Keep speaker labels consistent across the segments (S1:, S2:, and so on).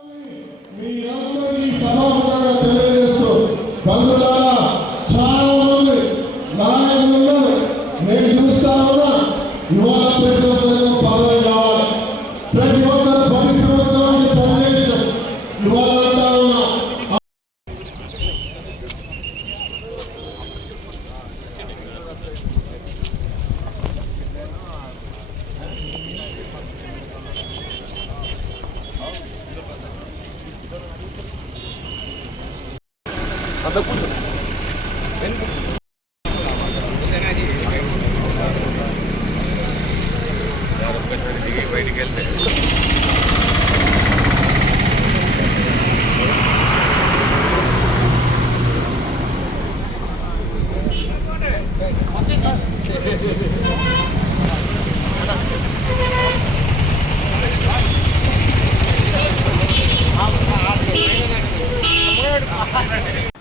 S1: మీ అందరికీ సభాముఖంగా తెలియజేస్తూ ఇంటికి బయటికి వెళ్తే Thank you.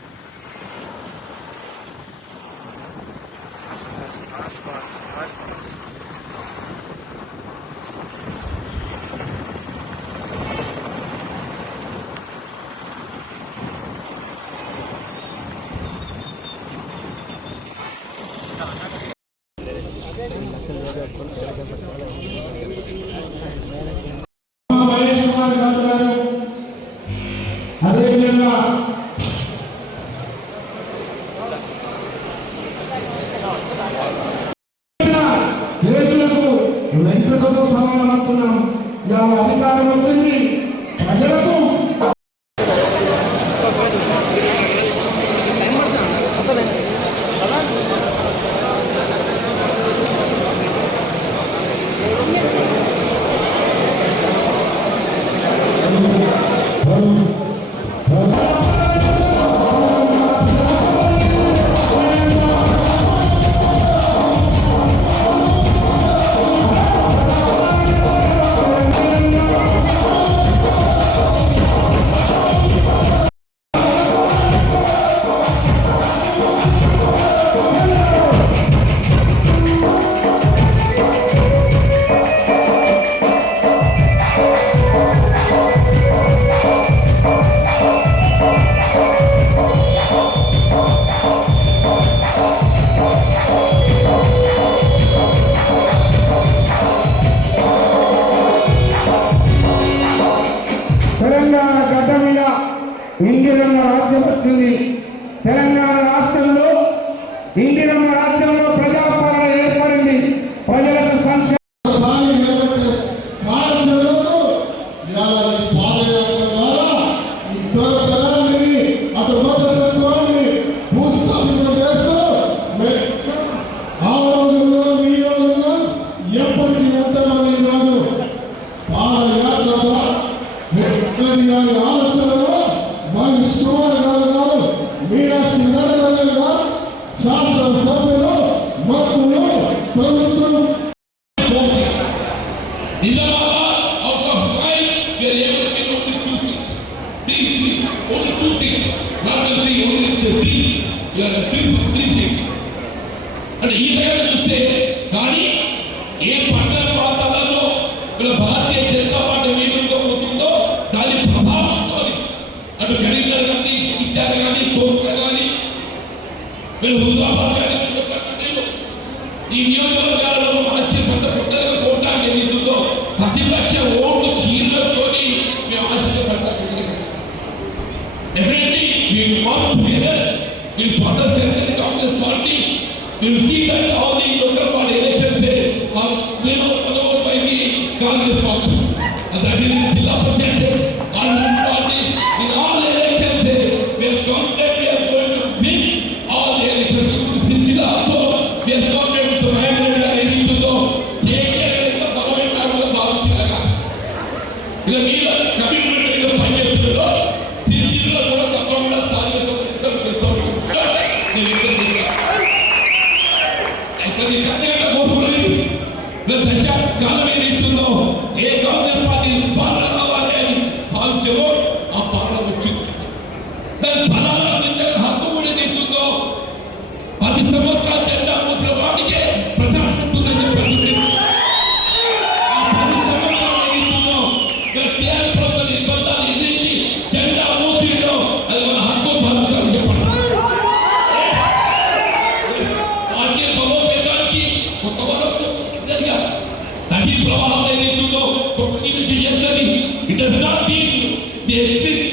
S1: trabalho
S2: work together, we'll further strengthen the Congress party. We'll see that all the local party elections say, are driven forward by the Congress party. And that is in Jilla Panchayat, all the parties, in all the elections say, we are confident we are going to win all the elections. In Jilla also, we are confident to manage the elections. So, take care of the government, I will have to do that. ప్రవాహం ఏదైతుందో ఒక నీటి ఎంతది it does not mean the exist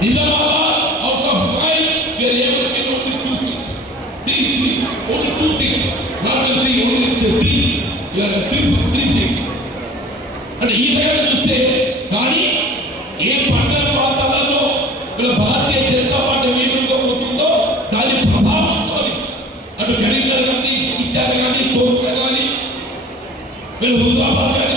S2: Nizamabad, out of five, we are able to get only two things. Three, only two things. Not the three, only the three. You are a two for three things. And ఈ రకంగా చూస్తే కానీ ఏ పంటల ప్రాంతాలలో వీళ్ళ Bharatiya Janata party వేగంగా పోతుందో దాని ప్రభావంతో అటు గణిత కానీ ఇత్యాది కానీ కోర్టు కానీ వీళ్ళు Huzurabad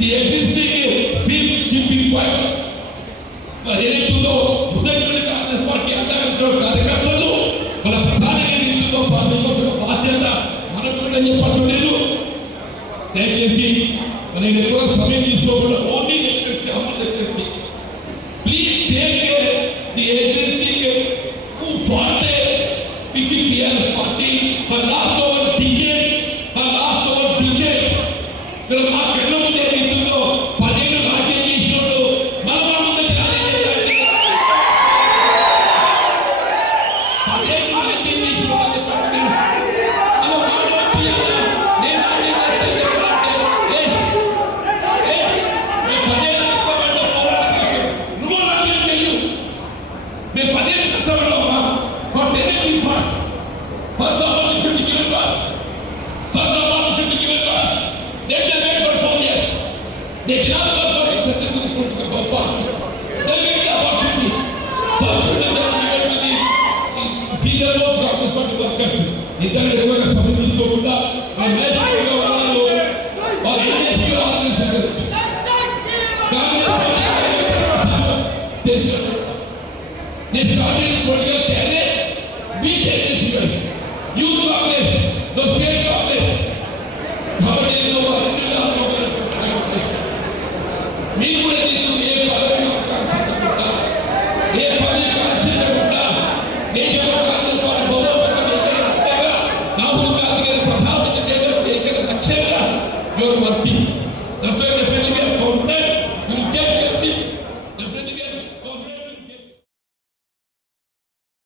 S2: de existing field should be quiet. Senior most Congress party workers. ఇద్దరు ఎక్కువగా సమర్పించుకోకుండా ఆ మేధావులుగా వాళ్ళు యూత్ కాంగ్రెస్ స్టేట్ కాంగ్రెస్ కాబట్టి మీరు కూడా